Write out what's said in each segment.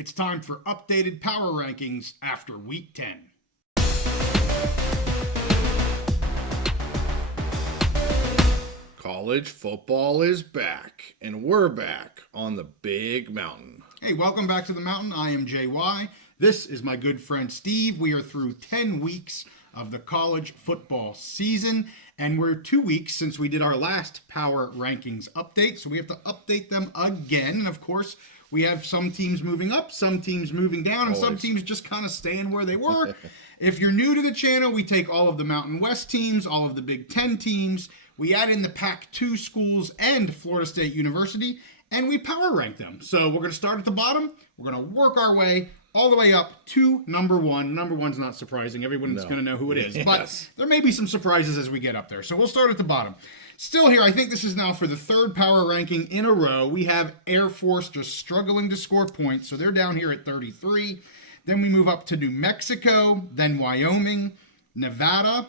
It's time for updated power rankings after week 10. College football is back, and we're back on the big mountain. Hey, welcome back to the mountain. I am JY. This is my good friend Steve. We are through 10 weeks of the college football season, and we're 2 weeks since we did our last power rankings update, so we have to update them again. And of course, we have some teams moving up, some teams moving down, and some teams just kind of staying where they were. If you're new to the channel, we take all of the Mountain West teams, all of the Big Ten teams, we add in the PAC-12 schools and Florida State University, and we power rank them. So we're going to start at the bottom. We're going to work our way all the way up to number one. Number one's not surprising. Everyone's going to know who it is. Yes. But there may be some surprises as we get up there. So we'll start at the bottom. Still here, I think this is now for the third power ranking in a row. We have Air Force just struggling to score points. So they're down here at 33. Then we move up to New Mexico, then Wyoming, Nevada,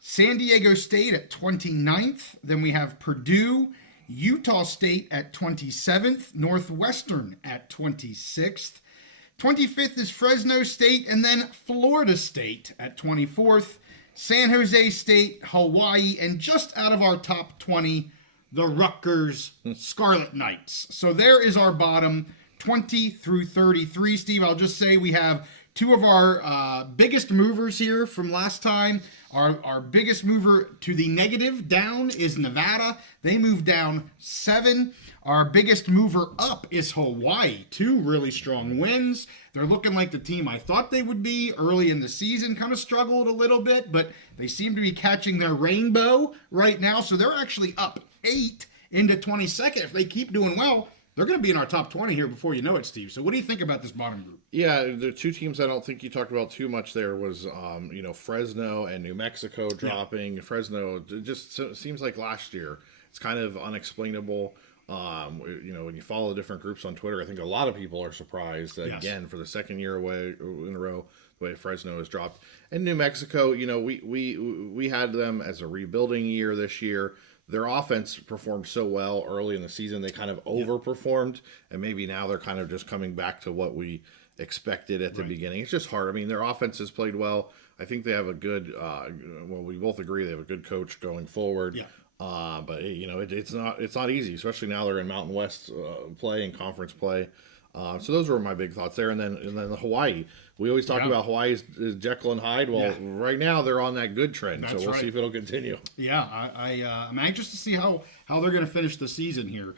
San Diego State at 29th. Then we have Purdue, Utah State at 27th, Northwestern at 26th. 25th is Fresno State, and then Florida State at 24th. San Jose State, Hawaii, and just out of our top 20, the Rutgers Scarlet Knights. So there is our bottom 20 through 33. Steve, I'll just say we have two of our biggest movers here from last time. Our biggest mover to the negative down is Nevada. They moved down 7. Our biggest mover up is Hawaii. 2 really strong wins. They're looking like the team I thought they would be early in the season. Kind of struggled a little bit, but they seem to be catching their rainbow right now. So they're actually up 8 into 22nd. If they keep doing well, they're going to be in our top 20 here before you know it, Steve. So what do you think about this bottom group? Yeah, the two teams I don't think you talked about too much there was, Fresno and New Mexico dropping. Yeah. Fresno, it just seems like last year. It's kind of unexplainable. When you follow different groups on Twitter, I think a lot of people are surprised that, again, for the second year in a row, the way Fresno has dropped. And New Mexico, we had them as a rebuilding year this year. Their offense performed so well early in the season, they kind of overperformed, and maybe now they're kind of just coming back to what we expected at the beginning. It's just hard. I mean, their offense has played well. I think they have a good, we both agree they have a good coach going forward. Yeah. But it's not easy, especially now they're in Mountain West play and conference play. So those were my big thoughts there, and then the Hawaii. We always talk about Hawaii is Jekyll and Hyde. Well, right now they're on that good trend, so we'll see if it'll continue. Yeah, I'm anxious to see how they're going to finish the season here.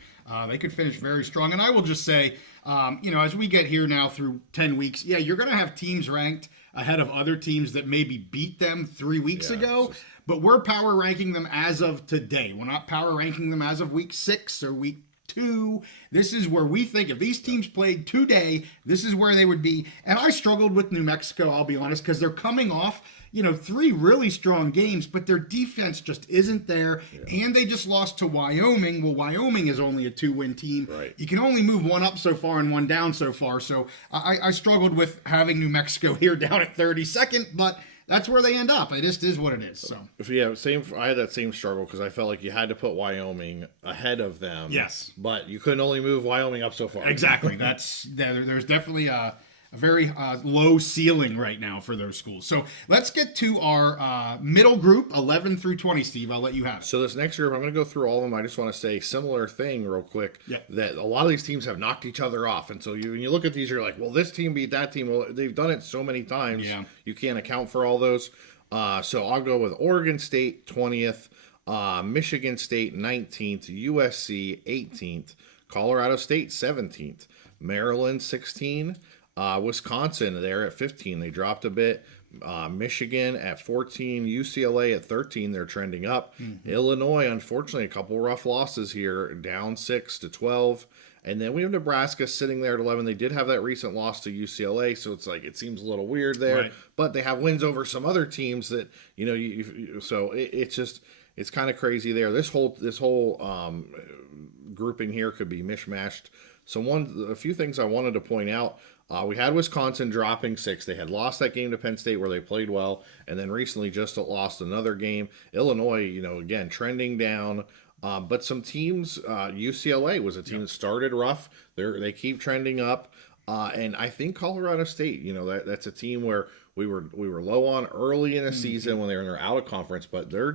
They could finish very strong, and I will just say, as we get here now through 10 weeks, you're going to have teams ranked ahead of other teams that maybe beat them 3 weeks ago. But we're power ranking them as of today. We're not power ranking them as of week 6 or week 2. This is where we think if these teams played today, this is where they would be. And I struggled with New Mexico, I'll be honest, because they're coming off, 3 really strong games, but their defense just isn't there. Yeah. And they just lost to Wyoming. Well, Wyoming is only a 2-win team. Right. You can only move one up so far and one down so far. So I struggled with having New Mexico here down at 32nd, but that's where they end up. It just is what it is. So I had that same struggle because I felt like you had to put Wyoming ahead of them. Yes, but you couldn't only move Wyoming up so far. Exactly. There's definitely a very low ceiling right now for those schools. So let's get to our middle group, 11 through 20, Steve. I'll let you have it. So this next group, I'm going to go through all of them. I just want to say similar thing real quick, that a lot of these teams have knocked each other off. And so when you look at these, you're like, well, this team beat that team. Well, they've done it so many times. Yeah. You can't account for all those. So I'll go with Oregon State, 20th, Michigan State, 19th, USC, 18th, Colorado State, 17th, Maryland, 16th. Wisconsin there at 15. They dropped a bit. Michigan at 14. UCLA at 13. They're trending up. Mm-hmm. Illinois, unfortunately, a couple rough losses here, down 6 to 12. And then we have Nebraska sitting there at 11. They did have that recent loss to UCLA, so it's like it seems a little weird there. Right. But they have wins over some other teams that so it's just it's kind of crazy there. This whole grouping here could be mishmashed. So a few things I wanted to point out. We had Wisconsin dropping 6. They had lost that game to Penn State where they played well, and then recently just lost another game. Illinois, again, trending down. But some teams, UCLA was a team that started rough. They keep trending up. And I think Colorado State, that's a team where we were low on early in the season when they were in their out of conference, but they're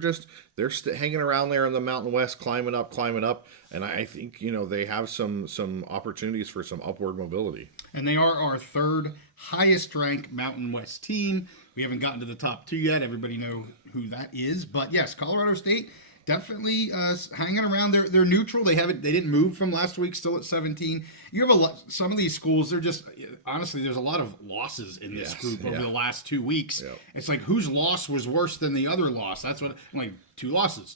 hanging around there in the Mountain West, climbing up, and I think they have some opportunities for some upward mobility. And they are our third highest ranked Mountain West team. We haven't gotten to the top 2 yet. Everybody know who that is, but yes, Colorado State. Definitely hanging around. They're neutral. They didn't move from last week. Still at 17. You have some of these schools. They're just honestly. There's a lot of losses in this group over the last 2 weeks. Yep. It's like whose loss was worse than the other loss. That's what I'm like. 2 losses.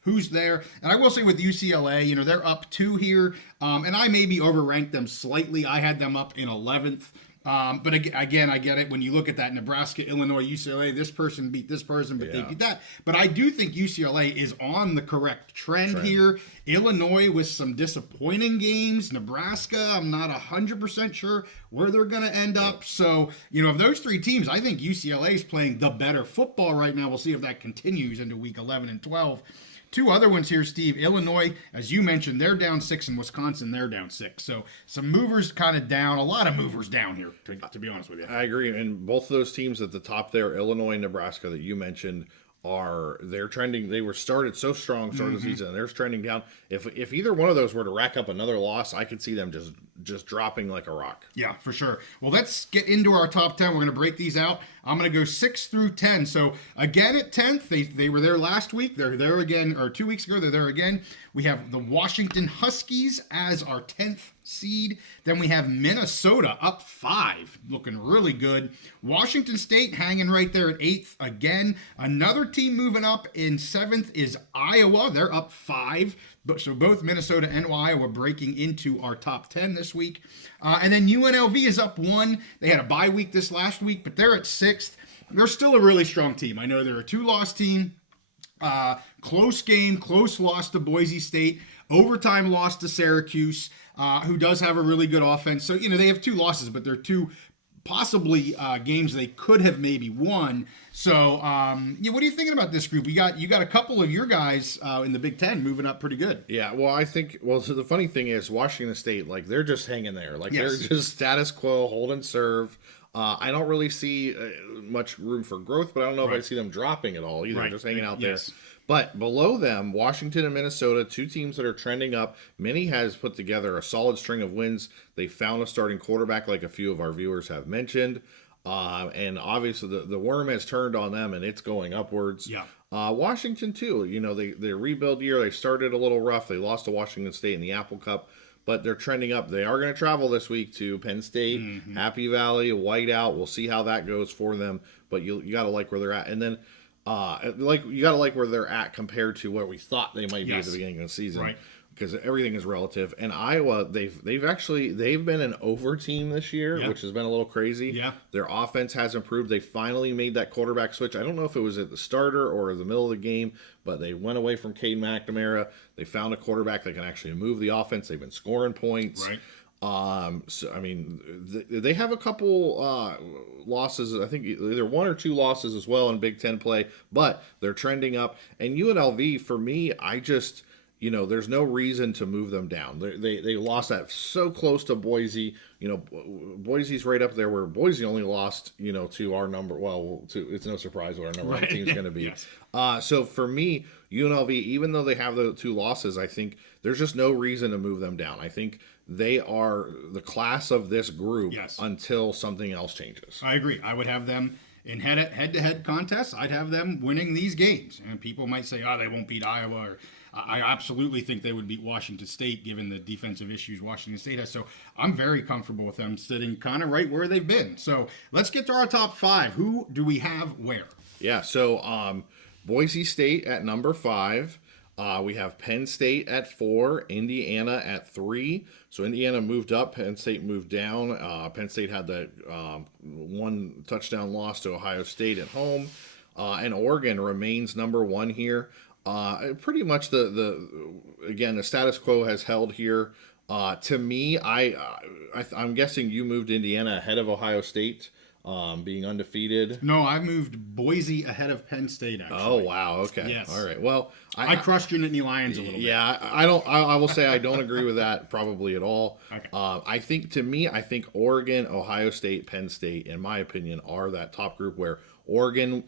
Who's there? And I will say with UCLA, they're up 2 here, and I maybe overranked them slightly. I had them up in 11th. But again, I get it. When you look at that Nebraska, Illinois, UCLA, this person beat this person, but they beat that. But I do think UCLA is on the correct trend here. Illinois with some disappointing games. Nebraska, I'm not 100% sure where they're going to end up. So, of those 3 teams, I think UCLA is playing the better football right now. We'll see if that continues into week 11 and 12. 2 other ones here, Steve. Illinois, as you mentioned, they're down 6, and Wisconsin, they're down 6. So some movers kind of down, a lot of movers down here, to be honest with you. I agree. And both of those teams at the top there, Illinois and Nebraska that you mentioned, they're trending. They were started so strong start of the season, and they're trending down. If either one of those were to rack up another loss, I could see them just dropping like a rock. Yeah, for sure. Well, let's get into our top 10. We're going to break these out. I'm going to go 6 through 10. So again at 10th, they were there last week. They're there again, or 2 weeks ago. They're there again. We have the Washington Huskies as our 10th seed. Then we have Minnesota up 5, looking really good. Washington State hanging right there at 8th again. Another team moving up in 7th is Iowa. They're up 5. So both Minnesota and Iowa breaking into our top 10 this week. And then UNLV is up 1. They had a bye week this last week, but they're at 6th. They're still a really strong team. I know they're a 2-loss team. Close game, close loss to Boise State. Overtime loss to Syracuse, who does have a really good offense. So, they have 2 losses, but they're 2 possibly games they could have maybe won. So, what are you thinking about this group? You got a couple of your guys in the Big Ten moving up pretty good. Yeah, well, so the funny thing is Washington State, they're just hanging there. They're just status quo, hold and serve. I don't really see much room for growth, but I don't know if I see them dropping at all either. Just hanging out there. But below them, Washington and Minnesota, 2 teams that are trending up. Minnie has put together a solid string of wins. They found a starting quarterback, like a few of our viewers have mentioned. And obviously the worm has turned on them, and it's going upwards. Yeah. Washington, too. Their rebuild year, they started a little rough. They lost to Washington State in the Apple Cup, but they're trending up. They are going to travel this week to Penn State, Happy Valley, Whiteout. We'll see how that goes for them, but you got to like where they're at. And then you got to like where they're at compared to where we thought they might be at the beginning of the season. Right. Because everything is relative. And Iowa, they've been an over team this year, which has been a little crazy. Yeah. Their offense has improved. They finally made that quarterback switch. I don't know if it was at the starter or the middle of the game, but they went away from Cade McNamara. They found a quarterback that can actually move the offense. They've been scoring points. Right. They have a couple losses. I think either 1 or 2 losses as well in Big Ten play, but they're trending up. And UNLV, for me, there's no reason to move them down. They lost that so close to Boise. Boise's right up there where Boise only lost, to our number. Well, it's no surprise what our number 1 team's going to be. So for me, UNLV, even though they have the 2 losses, I think there's just no reason to move them down. I think they are the class of this group until something else changes. I agree. I would have them in head-to-head contests. I'd have them winning these games. And people might say, they won't beat Iowa. Or I absolutely think they would beat Washington State given the defensive issues Washington State has. So I'm very comfortable with them sitting kind of right where they've been. So let's get to our top 5. Who do we have where? Yeah, so Boise State at number 5. We have Penn State at 4, Indiana at 3. So Indiana moved up, Penn State moved down. Penn State had that 1 touchdown loss to Ohio State at home. And Oregon remains number 1 here. Pretty much the status quo has held here. To me, I'm guessing you moved Indiana ahead of Ohio State. being undefeated. No, I moved Boise ahead of Penn State, actually. Oh, wow. Okay. Yes. All right. Well, I crushed your Nittany Lions a little bit. Yeah, I will say I don't agree with that probably at all. Okay. I think Oregon, Ohio State, Penn State, in my opinion, are that top group where Oregon,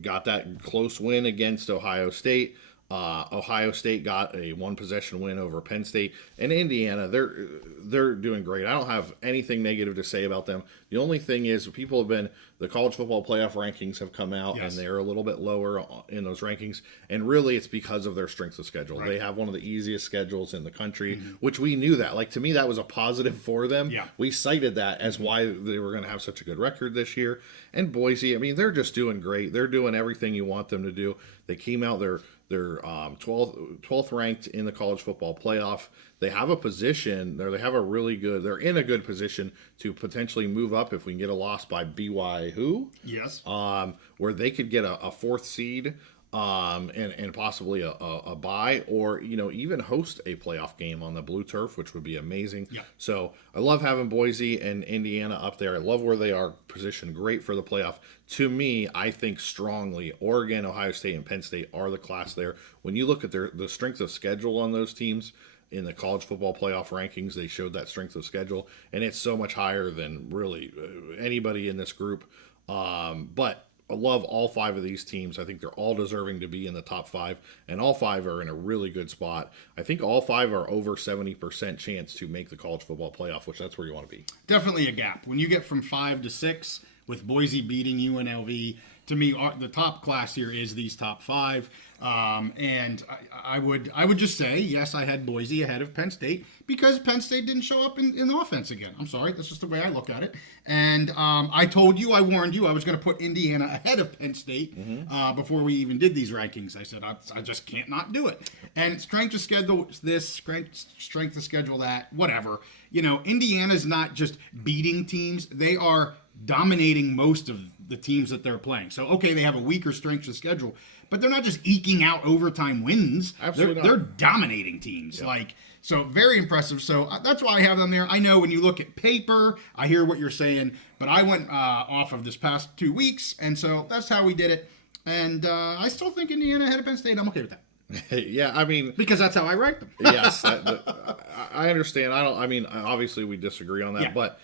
got that close win against Ohio State. Ohio State got a one possession win over Penn State, and Indiana, they're doing great. I don't have anything negative to say about them. The only thing is the college football playoff rankings have come out, yes, and they're a little bit lower in those rankings, and really it's because of their strength of schedule. Right. They have one of the easiest schedules in the country, which we knew that. Like, to me, that was a positive for them. Yeah. We cited that as why they were going to have such a good record this year. And Boise, I mean, they're just doing great. They're doing everything you want them to do. They came out, they're 12th ranked in the college football playoff. They have a position there. They're in a good position to potentially move up if we can get a loss by BYU. Yes. Where they could get a fourth seed, and possibly a bye, or even host a playoff game on the blue turf, which would be amazing. Yeah. So I love having Boise and Indiana up there. I love where they are positioned, great for the playoff. To me, I think strongly Oregon, Ohio State, and Penn State are the class there. When you look at the strength of schedule on those teams in the college football playoff rankings, they showed that strength of schedule, and it's so much higher than really anybody in this group. But I love all five of these teams. I think they're all deserving to be in the top five, and all five are in a really good spot. I think all five are over 70% chance to make the college football playoff, which that's where you want to be. Definitely a gap. When you get from 5 to 6, with Boise beating UNLV, to me, the top class here is these top five. And I would just say, yes, I had Boise ahead of Penn State because Penn State didn't show up in offense again. I'm sorry. That's just the way I look at it. And I warned you, I was going to put Indiana ahead of Penn State before we even did these rankings. I said, I just can't not do it. And strength of schedule this, strength of schedule that, whatever. Indiana's not just beating teams. They are dominating most of the teams that they're playing. So, okay, they have a weaker strength of schedule, but they're not just eking out overtime wins. Absolutely they're dominating teams. Yeah. So very impressive. So that's why I have them there. I know when you look at paper, I hear what you're saying, but I went off of this past 2 weeks, and so that's how we did it. And I still think Indiana ahead of Penn State. I'm okay with that. Yeah, I mean, because that's how I rank them. Yes, I understand. Obviously we disagree on that, yeah. But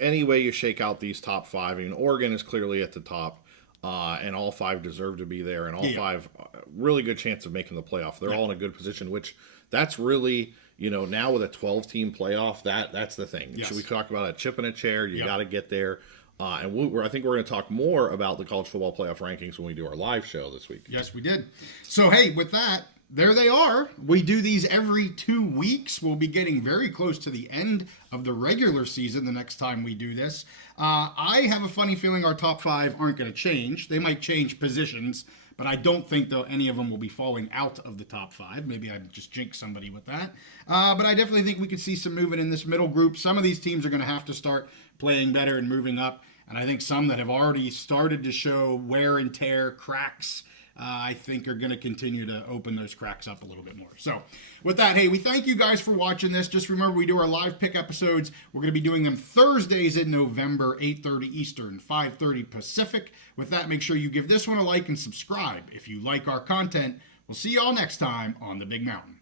any way you shake out these top five, I mean, Oregon is clearly at the top, and all five deserve to be there, and all five really good chance of making the playoff. They're all in a good position, which that's really, now with a 12-team playoff, that's the thing. Yes. So we talk about a chip in a chair. You got to get there. And I think we're going to talk more about the college football playoff rankings when we do our live show this week. Yes, we did. So, hey, with that, there they are. We do these every 2 weeks. We'll be getting very close to the end of the regular season the next time we do this. I have a funny feeling our top five aren't going to change. They might change positions, but I don't think, though, any of them will be falling out of the top five. Maybe I just jinxed somebody with that. But I definitely think we could see some movement in this middle group. Some of these teams are going to have to start playing better and moving up. And I think some that have already started to show wear and tear, cracks, I think are going to continue to open those cracks up a little bit more. So with that, hey, we thank you guys for watching this. Just remember, we do our live pick episodes. We're going to be doing them Thursdays in November, 8:30 Eastern, 5:30 Pacific. With that, make sure you give this one a like and subscribe if you like our content. We'll see you all next time on The Big Mountain.